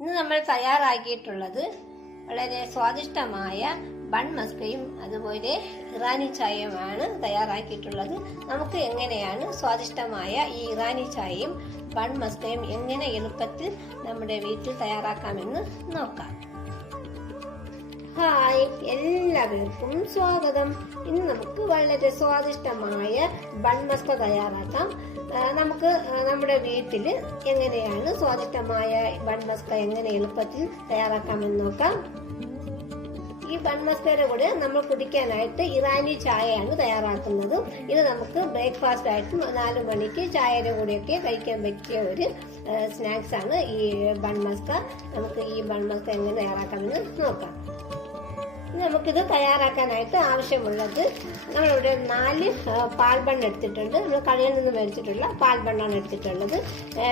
ഇന്ന് നമ്മൾ തയ്യാറാക്കിയിട്ടുള്ളത് വളരെ സ്വാദിഷ്ടമായ ബൺ മസ്കയും അതുപോലെ ഇറാനി ചായയുമാണ് തയ്യാറാക്കിയിട്ടുള്ളത്. നമുക്ക് എങ്ങനെയാണ് സ്വാദിഷ്ടമായ ഈ ഇറാനി ചായയും ബൺ മസ്കയും എങ്ങനെ എളുപ്പത്തിൽ നമ്മുടെ വീട്ടിൽ തയ്യാറാക്കാമെന്ന് നോക്കാം. ഹായ്, എല്ലാവർക്കും സ്വാഗതം. ഇന്ന് നമുക്ക് വളരെ സ്വാദിഷ്ടമായ ബൺ മസ്ക തയ്യാറാക്കാം. നമുക്ക് നമ്മുടെ വീട്ടിൽ എങ്ങനെയാണ് സ്വാദിഷ്ടമായ ബൺ മസ്ക എങ്ങനെ എളുപ്പത്തിൽ തയ്യാറാക്കാമെന്ന് നോക്കാം. ഈ ബൺ മസ്കയുടെ കൂടെ നമ്മൾ കുടിക്കാനായിട്ട് ഇറാനി ചായയാണ് തയ്യാറാക്കുന്നത്. ഇത് നമുക്ക് ബ്രേക്ക്ഫാസ്റ്റ് ആയിട്ടും 4 മണിക്ക് ചായയുടെ കൂടെയൊക്കെ കഴിക്കാൻ പറ്റിയ ഒരു സ്നാക്സ് ആണ് ഈ ബൺ മസ്ക. നമുക്ക് ഈ ബൺ മസ്ക എങ്ങനെ തയ്യാറാക്കാമെന്ന് നോക്കാം. നമുക്കിത് തയ്യാറാക്കാനായിട്ട് ആവശ്യമുള്ളത്, നമ്മളിവിടെ 4 പാൽ ബൺ എടുത്തിട്ടുണ്ട്. നമ്മൾ കടയിൽ നിന്ന് മേടിച്ചിട്ടുള്ള പാൽ ബണ്ണാണ് എടുത്തിട്ടുള്ളത്.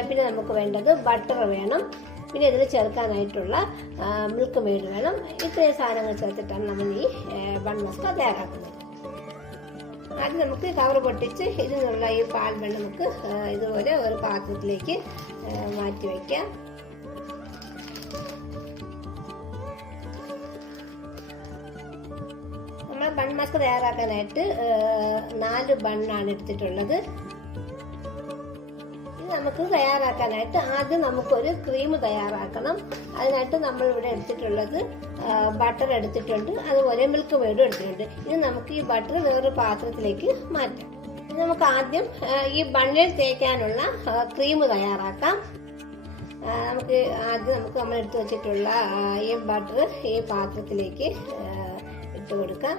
പിന്നെ നമുക്ക് വേണ്ടത് ബട്ടർ വേണം. പിന്നെ ഇതിൽ ചേർക്കാനായിട്ടുള്ള മിൽക്ക് മെയ്ഡ് വേണം. ഇത്രയും സാധനങ്ങൾ ചേർത്തിട്ടാണ് നമ്മൾ ഈ ബൺ മസ്ക തയ്യാറാക്കുന്നത്. ആദ്യം നമുക്ക് കവർ പൊട്ടിച്ച് ഇതിനുള്ള ഈ പാൽ ബൺ നമുക്ക് ഇതുപോലെ ഒരു പാത്രത്തിലേക്ക് മാറ്റി വയ്ക്കാം. നമ്മൾ ബൺ മസ്ക തയ്യാറാക്കാനായിട്ട് 4 ബണ്ണാണ് എടുത്തിട്ടുള്ളത്. നമുക്ക് തയ്യാറാക്കാനായിട്ട് ആദ്യം നമുക്കൊരു ക്രീം തയ്യാറാക്കണം. അതിനായിട്ട് നമ്മൾ ഇവിടെ എടുത്തിട്ടുള്ളത് ബട്ടർ എടുത്തിട്ടുണ്ട്, അതുപോലെ മിൽക്ക് മെയ്ഡും എടുത്തിട്ടുണ്ട്. ഇത് നമുക്ക് ഈ ബട്ടർ വേറൊരു പാത്രത്തിലേക്ക് മാറ്റാം. നമുക്ക് ആദ്യം ഈ ബണ്ണിൽ തേക്കാനുള്ള ക്രീം തയ്യാറാക്കാം. നമുക്ക് നമ്മൾ എടുത്തു വെച്ചിട്ടുള്ള ഈ ബട്ടർ ഈ പാത്രത്തിലേക്ക് ഇട്ട് കൊടുക്കാം.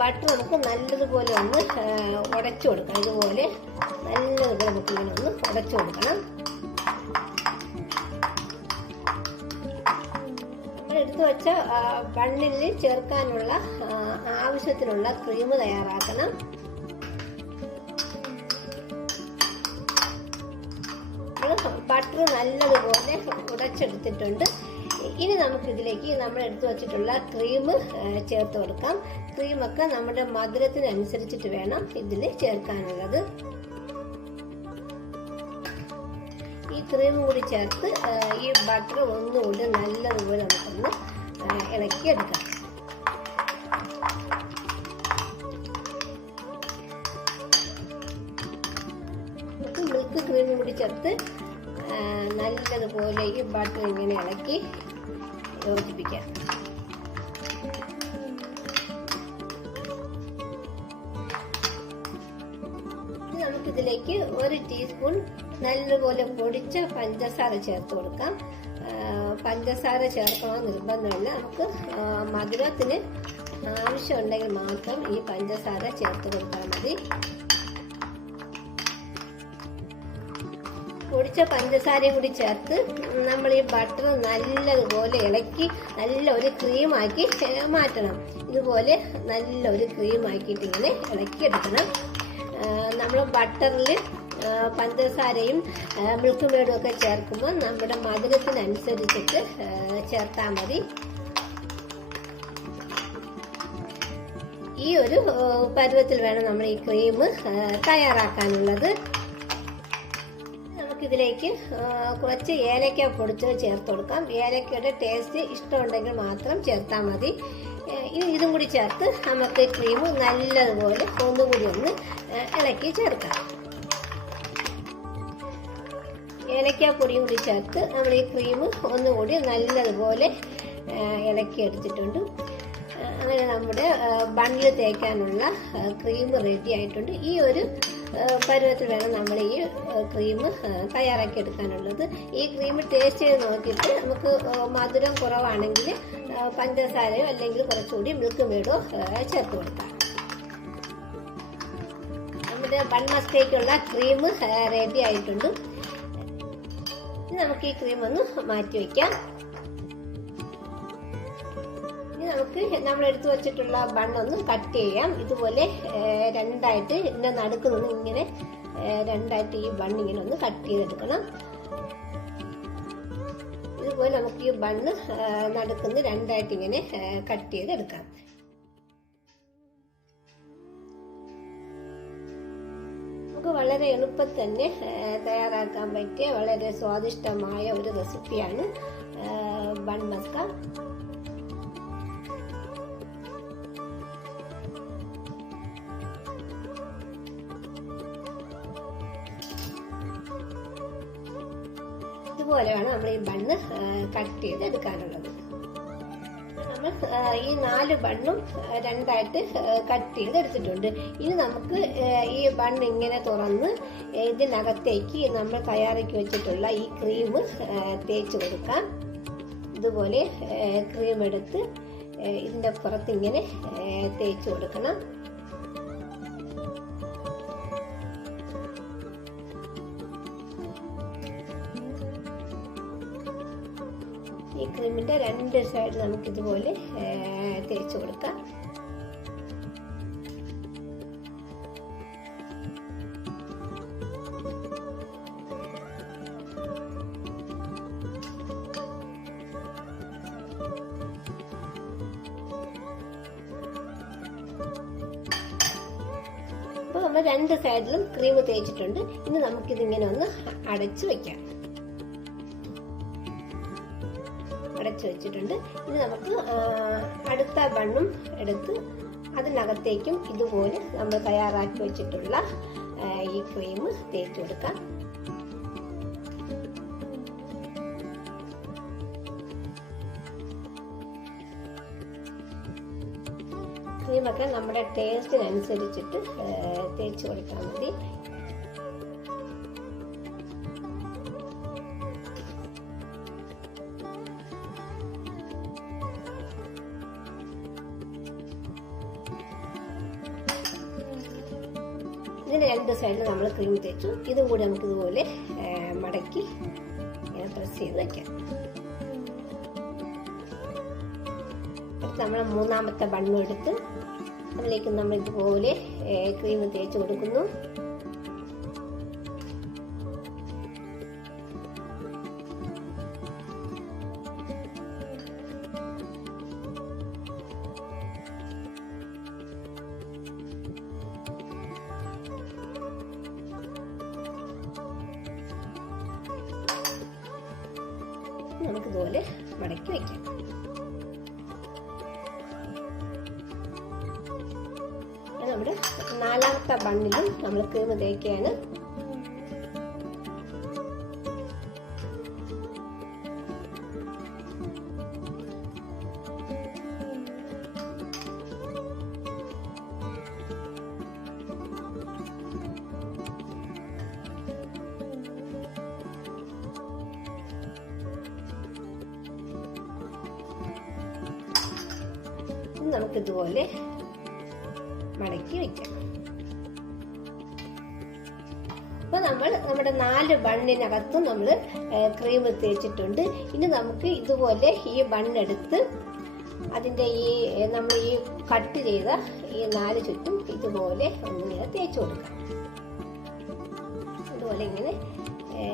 ബട്ടർ നമുക്ക് നല്ലതുപോലെ ഒന്ന് ഉടച്ചു കൊടുക്കണം. ഇതുപോലെ നല്ലതുപോലെ നമുക്ക് ഇങ്ങനെ ഒന്ന് ഉടച്ചു കൊടുക്കണം. നമ്മൾ എടുത്തു വെച്ച ബണ്ണിൽ ചേർക്കാനുള്ള ആവശ്യത്തിനുള്ള ക്രീം തയ്യാറാക്കണം. ബട്ടർ നല്ലതുപോലെ ഉടച്ചെടുത്തിട്ടുണ്ട്. ഇനി നമുക്കിതിലേക്ക് നമ്മൾ എടുത്തു വച്ചിട്ടുള്ള ക്രീം ചേർത്ത് കൊടുക്കാം. ക്രീമൊക്കെ നമ്മുടെ മധുരത്തിനനുസരിച്ചിട്ട് വേണം ഇതിൽ ചേർക്കാനുള്ളത്. ഈ ക്രീം കൂടി ചേർത്ത് ഈ ബട്ടർ ഒന്നുകൂടി നല്ലതുപോലെ നമുക്കൊന്ന് ഇളക്കിയെടുക്കാം. മിൽക്ക് ക്രീം കൂടി ചേർത്ത് നല്ലതുപോലെ ഈ ബട്ടർ ഇങ്ങനെ ഇളക്കി യോജിപ്പിക്കാം. നമുക്കിതിലേക്ക് 1 ടീസ്പൂൺ നല്ലതുപോലെ പൊടിച്ച പഞ്ചസാര ചേർത്ത് കൊടുക്കാം. പഞ്ചസാര ചേർക്കണമെന്ന് നിർബന്ധമില്ല. നമുക്ക് മധുരത്തിന് ആവശ്യമുണ്ടെങ്കിൽ മാത്രം ഈ പഞ്ചസാര ചേർത്ത് കൊടുത്താൽ മതി. പൊടിച്ച പഞ്ചസാരയും കൂടി ചേർത്ത് നമ്മൾ ഈ ബട്ടർ നല്ലതുപോലെ ഇളക്കി നല്ലൊരു ക്രീമാക്കി മാറ്റണം. ഇതുപോലെ നല്ലൊരു ക്രീമാക്കിയിട്ട് ഇങ്ങനെ ഇളക്കിയെടുക്കണം. നമ്മൾ ബട്ടറിൽ പഞ്ചസാരയും മിൽക്ക് മെയ്ഡും ഒക്കെ ചേർക്കുമ്പോൾ നമ്മുടെ മധുരത്തിനനുസരിച്ചിട്ട് ചേർത്താൽ മതി. ഈ ഒരു പരുവത്തിൽ വേണം നമ്മൾ ഈ ക്രീം തയ്യാറാക്കാനുള്ളത്. ഇതിലേക്ക് കുറച്ച് ഏലക്ക പൊടിച്ചത് ചേർത്ത് കൊടുക്കാം. ഏലക്കയുടെ ടേസ്റ്റ് ഇഷ്ടമുണ്ടെങ്കിൽ മാത്രം ചേർത്താൽ മതി. ഇതും കൂടി ചേർത്ത് നമുക്ക് ക്രീം നല്ലതുപോലെ ഒന്നുകൂടി ഒന്ന് ഇളക്കി ചേർക്കാം. ഏലക്ക പൊടിയും കൂടി ചേർത്ത് നമ്മൾ ഈ ക്രീം ഒന്നുകൂടി നല്ലതുപോലെ ഇളക്കി എടുത്തിട്ടുണ്ട്. അങ്ങനെ നമ്മുടെ ബണ്ണിൽ തേക്കാനുള്ള ക്രീം റെഡി ആയിട്ടുണ്ട്. ഈ ഒരു പരുവത്തിൽ വേണം നമ്മൾ ഈ ക്രീം തയ്യാറാക്കി എടുക്കാനുള്ളത്. ഈ ക്രീം ടേസ്റ്റ് ചെയ്ത് നോക്കിയിട്ട് നമുക്ക് മധുരം കുറവാണെങ്കിൽ പഞ്ചസാരയോ അല്ലെങ്കിൽ കുറച്ചുകൂടി മിൽക്ക് മെയ്ഡോ ചേർത്ത് കൊടുക്കാം. നമ്മുടെ ബൺ മസ്കയ്ക്കുള്ള ക്രീം റെഡി ആയിട്ടുണ്ട്. നമുക്ക് ഈ ക്രീം ഒന്ന് മാറ്റി വയ്ക്കാം. നമുക്ക് നമ്മൾ എടുത്തു വെച്ചിട്ടുള്ള ബണ്ണൊന്ന് കട്ട് ചെയ്യാം. ഇതുപോലെ രണ്ടായിട്ട് ഇതിന്റെ നടുക്ക് നിന്ന് ഇങ്ങനെ രണ്ടായിട്ട് ഈ ബണ്ണ് ഇങ്ങനെ ഒന്ന് കട്ട് ചെയ്തെടുക്കണം. ഇതുപോലെ നമുക്ക് ഈ ബണ്ണ് നടുക്കുന്ന് രണ്ടായിട്ട് ഇങ്ങനെ കട്ട് ചെയ്തെടുക്കാം. നമുക്ക് വളരെ എളുപ്പത്തിൽ തന്നെ തയ്യാറാക്കാൻ പറ്റിയ വളരെ സ്വാദിഷ്ടമായ ഒരു റെസിപ്പിയാണ് ബൺ മസ്ക. ഇതുപോലെ വേണം നമ്മൾ ഈ ബണ്ണ് കട്ട് ചെയ്ത് എടുക്കാനുള്ളത്. നമ്മൾ ഈ 4 ബണ്ണും രണ്ടായിട്ട് കട്ട് ചെയ്ത് എടുത്തിട്ടുണ്ട്. ഇനി നമുക്ക് ഈ ബണ്ണ് ഇങ്ങനെ തുറന്ന് ഇതിനകത്തേക്ക് നമ്മൾ തയ്യാറാക്കി വെച്ചിട്ടുള്ള ഈ ക്രീം തേച്ച് കൊടുക്കാം. ഇതുപോലെ ക്രീം എടുത്ത് ഇതിൻ്റെ പുറത്ത് ഇങ്ങനെ തേച്ച് കൊടുക്കണം. ഈ ക്രീമിന്റെ 2 സൈഡ് നമുക്ക് ഇതുപോലെ തേച്ച് കൊടുക്കാം. അപ്പോൾ നമ്മൾ 2 സൈഡിലും ക്രീം തേച്ചിട്ടുണ്ട്. ഇനി നമുക്കിതിങ്ങനെ ഒന്ന് അടച്ചു വെക്കാം. അടച്ചു വെച്ചിട്ടുണ്ട്. ഇനി നമുക്ക് അടുത്ത ബണ്ണും എടുത്ത് അതിനകത്തേക്കും ഇതുപോലെ നമ്മൾ തയ്യാറാക്കി വെച്ചിട്ടുള്ള ഈ ക്രീം തേച്ച് കൊടുക്കാം. ക്രീമൊക്കെ നമ്മുടെ ടേസ്റ്റിനനുസരിച്ചിട്ട് തേച്ച് കൊടുത്താൽ മതി. ഇതിന് 2 സൈഡിൽ നമ്മൾ ക്രീം തേച്ചു. ഇതും കൂടി നമുക്ക് ഇതുപോലെ മടക്കി പ്രസ് ചെയ്ത് വയ്ക്കാം. നമ്മൾ 3ാമത്തെ ബണ്ണും എടുത്ത് അതിലേക്ക് നമ്മൾ ഇതുപോലെ ക്രീം തേച്ച് കൊടുക്കുന്നു. നമുക്കിതുപോലെ മടക്കി വയ്ക്കാം. നമ്മുടെ 4ാമത്തെ ബണ്ണിലും നമ്മൾ ക്രീം തേക്കുകയാണ്. നമുക്കിതുപോലെ മടക്കി വയ്ക്കാം. അപ്പൊ നമ്മൾ നമ്മുടെ 4 ബണ്ണിനകത്തും നമ്മൾ ക്രീം തേച്ചിട്ടുണ്ട്. ഇനി നമുക്ക് ഇതുപോലെ ഈ ബണ്ണെടുത്ത് അതിന്റെ നമ്മൾ ഈ കട്ട് ചെയ്ത ഈ 4 ചുറ്റും ഇതുപോലെ ഒന്നിങ്ങനെ തേച്ച് കൊടുക്കാം. ഇതുപോലെ ഇങ്ങനെ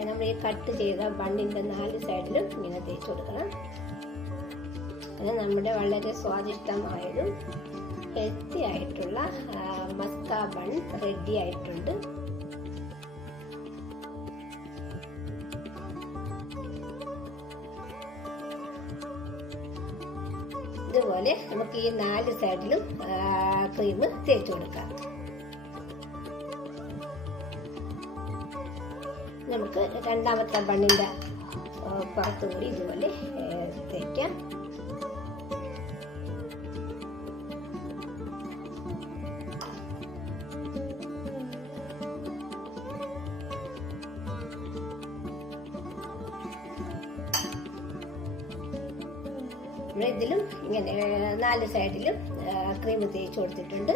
നമ്മൾ ഈ കട്ട് ചെയ്ത ബണ്ണിന്റെ 4 സൈഡിലും ഇങ്ങനെ തേച്ച് കൊടുക്കണം. അങ്ങനെ നമ്മുടെ വളരെ സ്വാദിഷ്ടമായതും ഹെൽത്തി ആയിട്ടുള്ള മസ്ക ബൺ റെഡി ആയിട്ടുണ്ട്. ഇതുപോലെ നമുക്ക് ഈ 4 സൈഡിലും ക്രീം തേച്ച് കൊടുക്കാം. നമുക്ക് 2ാമത്തെ ബണ്ണിന്റെ പുറത്തുകൂടി ഇതുപോലെ തേക്കാം. ഇതിലും ഇങ്ങനെ 4 സൈഡിലും ക്രീം തേച്ച് കൊടുത്തിട്ടുണ്ട്.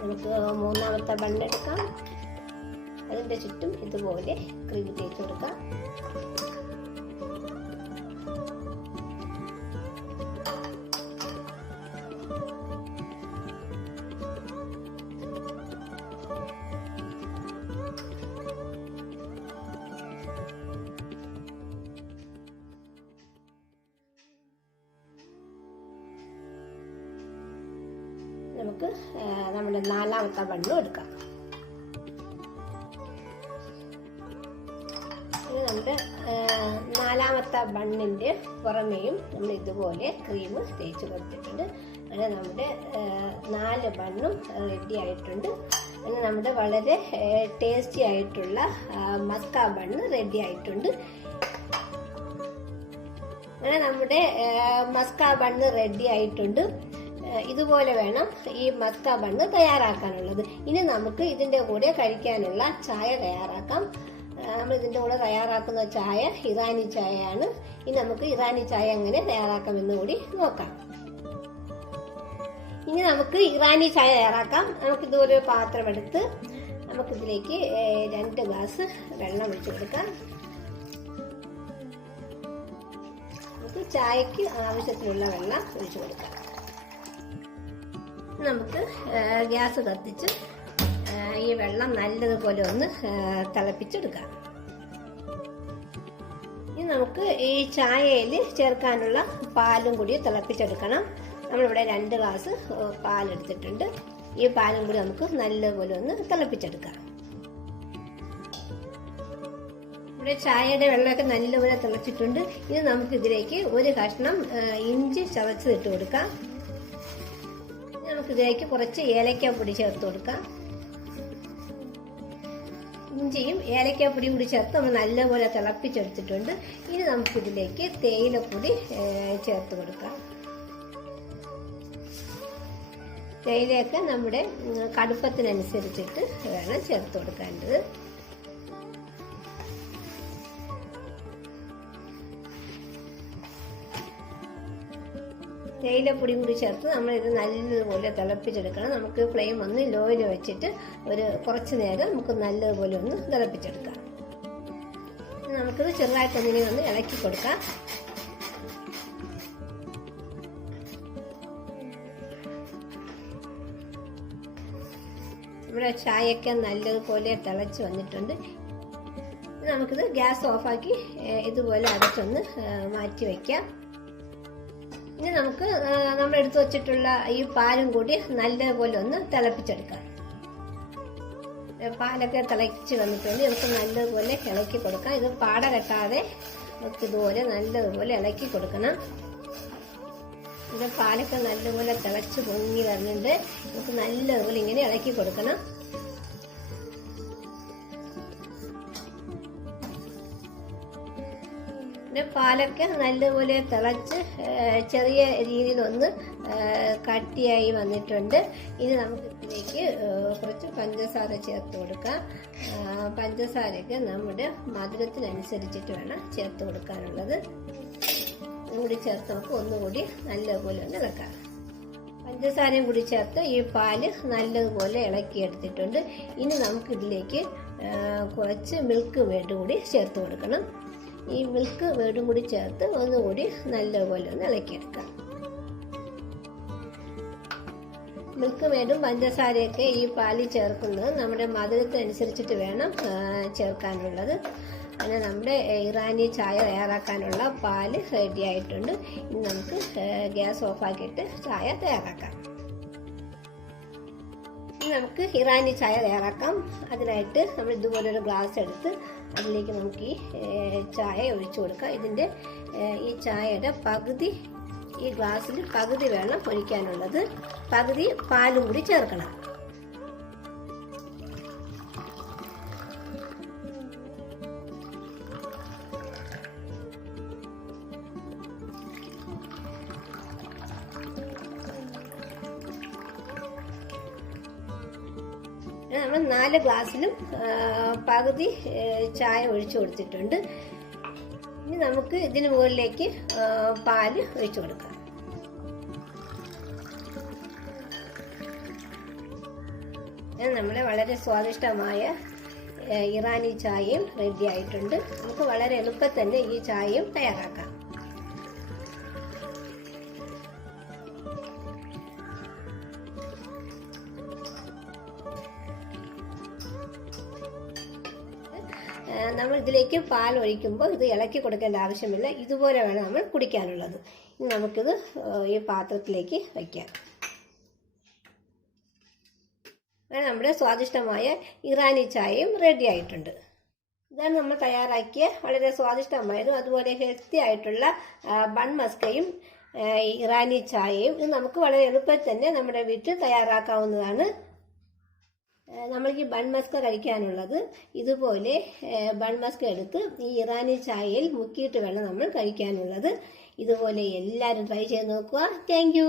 നമുക്ക് 3ാമത്തെ ബണ്ണെടുക്കാം. അതിന്റെ ചുറ്റും ഇതുപോലെ ക്രീം തേച്ച് കൊടുക്കാം. നമുക്ക് നമ്മുടെ നാലാമത്തെ ബണ്ണും എടുക്കാം. നമ്മുടെ നാലാമത്തെ ബണ്ണിൻ്റെ പുറമേയും നമ്മൾ ഇതുപോലെ ക്രീം തേച്ച് കൊടുത്തിട്ടുണ്ട്. അങ്ങനെ നമ്മുടെ 4 ബണ്ണും റെഡി ആയിട്ടുണ്ട്. അങ്ങനെ നമ്മുടെ വളരെ ടേസ്റ്റി ആയിട്ടുള്ള മസ്ക ബണ്ണ് റെഡി ആയിട്ടുണ്ട്. അങ്ങനെ നമ്മുടെ മസ്ക ബണ്ണ് റെഡി ആയിട്ടുണ്ട്. ഇതുപോലെ വേണം ഈ മസ്ക ബണ്ണ് തയ്യാറാക്കാനുള്ളത്. ഇനി നമുക്ക് ഇതിൻ്റെ കൂടെ കഴിക്കാനുള്ള ചായ തയ്യാറാക്കാം. നമ്മൾ ഇതിൻ്റെ കൂടെ തയ്യാറാക്കുന്ന ചായ ഇറാനി ചായയാണ്. ഇനി നമുക്ക് ഇറാനി ചായ എങ്ങനെ തയ്യാറാക്കാമെന്ന് കൂടി നോക്കാം. ഇനി നമുക്ക് ഇറാനി ചായ തയ്യാറാക്കാം. നമുക്കിതൊരു പാത്രം എടുത്ത് നമുക്കിതിലേക്ക് 2 ഗ്ലാസ് വെള്ളം ഒഴിച്ചു കൊടുക്കാം. നമുക്ക് ചായക്ക് ആവശ്യത്തിനുള്ള വെള്ളം ഒഴിച്ചു കൊടുക്കാം. നമുക്ക് ഗ്യാസ് കത്തിച്ച് ഈ വെള്ളം നല്ലതുപോലെ ഒന്ന് തിളപ്പിച്ചെടുക്കാം. ഇനി നമുക്ക് ഈ ചായയിൽ ചേർക്കാനുള്ള പാലും കൂടി തിളപ്പിച്ചെടുക്കണം. നമ്മളിവിടെ 2 ഗ്ലാസ് പാലെടുത്തിട്ടുണ്ട്. ഈ പാലും കൂടി നമുക്ക് നല്ലതുപോലെ ഒന്ന് തിളപ്പിച്ചെടുക്കാം. ഇവിടെ ചായയുടെ വെള്ളമൊക്കെ നല്ലപോലെ തിളച്ചിട്ടുണ്ട്. ഇനി നമുക്ക് ഇതിലേക്ക് 1 കഷ്ണം ഇഞ്ചി ചതച്ചതിട്ട് കൊടുക്കാം. നമുക്കിതിലേക്ക് കുറച്ച് ഏലക്കാപ്പൊടി ചേർത്ത് കൊടുക്കാം. ഇഞ്ചിയും ഏലക്കാപ്പൊടിയും കൂടി ചേർത്ത് നമ്മൾ നല്ലപോലെ തിളപ്പിച്ചെടുത്തിട്ടുണ്ട്. ഇനി നമുക്കിതിലേക്ക് തേയിലപ്പൊടി ചേർത്ത് കൊടുക്കാം. തേയിലയൊക്കെ നമ്മുടെ കടുപ്പത്തിനനുസരിച്ചിട്ട് വേണം ചേർത്ത് കൊടുക്കേണ്ടത്. തേയിലപ്പൊടിയും കൂടി ചേർത്ത് നമ്മളിത് നല്ലതുപോലെ തിളപ്പിച്ചെടുക്കണം. നമുക്ക് ഫ്ലെയിം ഒന്ന് ലോയിൽ വെച്ചിട്ട് കുറച്ച് നേരം നമുക്ക് നല്ലതുപോലെ ഒന്ന് തിളപ്പിച്ചെടുക്കാം. നമുക്കിത് ചെറുതായിട്ടൊന്നിനെ ഒന്ന് ഇളക്കി കൊടുക്കാം. നമ്മുടെ ചായയൊക്കെ നല്ലതുപോലെ തിളച്ച് വന്നിട്ടുണ്ട്. നമുക്കിത് ഗ്യാസ് ഓഫാക്കി ഇതുപോലെ അടച്ചൊന്ന് മാറ്റി വയ്ക്കാം. ഇനി നമുക്ക് നമ്മൾ എടുത്തു വച്ചിട്ടുള്ള ഈ പാലും കൂടി നല്ലപോലെ ഒന്ന് തിളപ്പിച്ചെടുക്കാം. പാലൊക്കെ തിളച്ച് വന്നിട്ടുണ്ട്. നമുക്ക് നല്ലതുപോലെ ഇളക്കി കൊടുക്കാം. ഇത് പാട കെട്ടാതെ നമുക്ക് ഇതുപോലെ നല്ലതുപോലെ ഇളക്കി കൊടുക്കണം. ഇത് പാലൊക്കെ നല്ലപോലെ തിളച്ച് പൊങ്ങി വരുന്നുണ്ട്. നമുക്ക് നല്ലതുപോലെ ഇങ്ങനെ ഇളക്കി കൊടുക്കണം. പാലൊക്കെ നല്ലപോലെ തിളച്ച് ചെറിയ രീതിയിലൊന്ന് കട്ടിയായി വന്നിട്ടുണ്ട്. ഇനി നമുക്ക് ഇതിലേക്ക് കുറച്ച് പഞ്ചസാര ചേർത്ത് കൊടുക്കാം. പഞ്ചസാരയൊക്കെ നമ്മുടെ മധുരത്തിനനുസരിച്ചിട്ട് വേണം ചേർത്ത് കൊടുക്കാനുള്ളത്. കൂടി ചേർത്ത് നമുക്ക് ഒന്നുകൂടി നല്ലതുപോലെ ഒന്ന് ഇളക്കാം. പഞ്ചസാരയും കൂടി ചേർത്ത് ഈ പാല് നല്ലതുപോലെ ഇളക്കിയെടുത്തിട്ടുണ്ട്. ഇനി നമുക്കിതിലേക്ക് കുറച്ച് മിൽക്ക് മേഡ് കൂടി ചേർത്ത് കൊടുക്കണം. ഈ മിൽക്ക് മേഡും കൂടി ചേർത്ത് ഒന്നുകൂടി നല്ലപോലെ ഒന്ന് ഇളക്കിയെടുക്കാം. മിൽക്ക് മേഡും പഞ്ചസാരയൊക്കെ ഈ പാലിൽ ചേർക്കുന്നത് നമ്മുടെ മധുരത്തിനനുസരിച്ചിട്ട് വേണം ചേർക്കാനുള്ളത്. അങ്ങനെ നമ്മുടെ ഇറാനി ചായ തയ്യാറാക്കാനുള്ള പാല് റെഡി ആയിട്ടുണ്ട്. ഇനി നമുക്ക് ഗ്യാസ് ഓഫാക്കിയിട്ട് ചായ തയ്യാറാക്കാം. ഇനി നമുക്ക് ഇറാനി ചായ തയ്യാറാക്കാം. അതിനായിട്ട് നമ്മൾ ഇതുപോലൊരു ഗ്ലാസ് എടുത്ത് അതിലേക്ക് നമുക്ക് ഈ ചായ ഒഴിച്ചു കൊടുക്കാം. ഇതിൻ്റെ ഈ ചായയുടെ പകുതി ഈ ഗ്ലാസ്സിൽ പകുതി വേണം ഒഴിക്കാനുള്ളത്. പകുതി പാലും കൂടി ചേർക്കണം. നമ്മൾ 4 ഗ്ലാസ്സിലും പകുതി ചായ ഒഴിച്ചു കൊടുത്തിട്ടുണ്ട്. ഇനി നമുക്ക് ഇതിന് മുകളിലേക്ക് പാല് ഒഴിച്ചു കൊടുക്കാം. നമ്മുടെ വളരെ സ്വാദിഷ്ടമായ ഇറാനി ചായയും റെഡി ആയിട്ടുണ്ട്. നമുക്ക് വളരെ എളുപ്പത്തിൽ തന്നെ ഈ ചായയും തയ്യാറാക്കാം. നമ്മൾ ഇതിലേക്ക് പാൽ ഒഴിക്കുമ്പോൾ ഇത് ഇളക്കി കൊടുക്കേണ്ട ആവശ്യമില്ല. ഇതുപോലെ വേണം നമ്മൾ കുടിക്കാനുള്ളത്. ഇനി നമുക്കിത് ഈ പാത്രത്തിലേക്ക് വയ്ക്കാം. നമ്മുടെ സ്വാദിഷ്ടമായ ഇറാനി ചായയും റെഡി ആയിട്ടുണ്ട്. ഇതാണ് നമ്മൾ തയ്യാറാക്കിയ വളരെ സ്വാദിഷ്ടമായതും അതുപോലെ ഹെൽത്തി ആയിട്ടുള്ള ബൺ മസ്കയും ഇറാനി ചായയും. ഇത് നമുക്ക് വളരെ എളുപ്പത്തിൽ തന്നെ നമ്മുടെ വീട്ടിൽ തയ്യാറാക്കാവുന്നതാണ്. നമ്മൾക്ക് ഈ ബൺ മസ്ക കഴിക്കാനുള്ളത് ഇതുപോലെ ബൺ മസ്ക എടുത്ത് ഈ ഇറാനി ചായയിൽ മുക്കിയിട്ട് വേണം നമ്മൾ കഴിക്കാനുള്ളത്. ഇതുപോലെ എല്ലാവരും ട്രൈ ചെയ്ത് നോക്കുക. താങ്ക്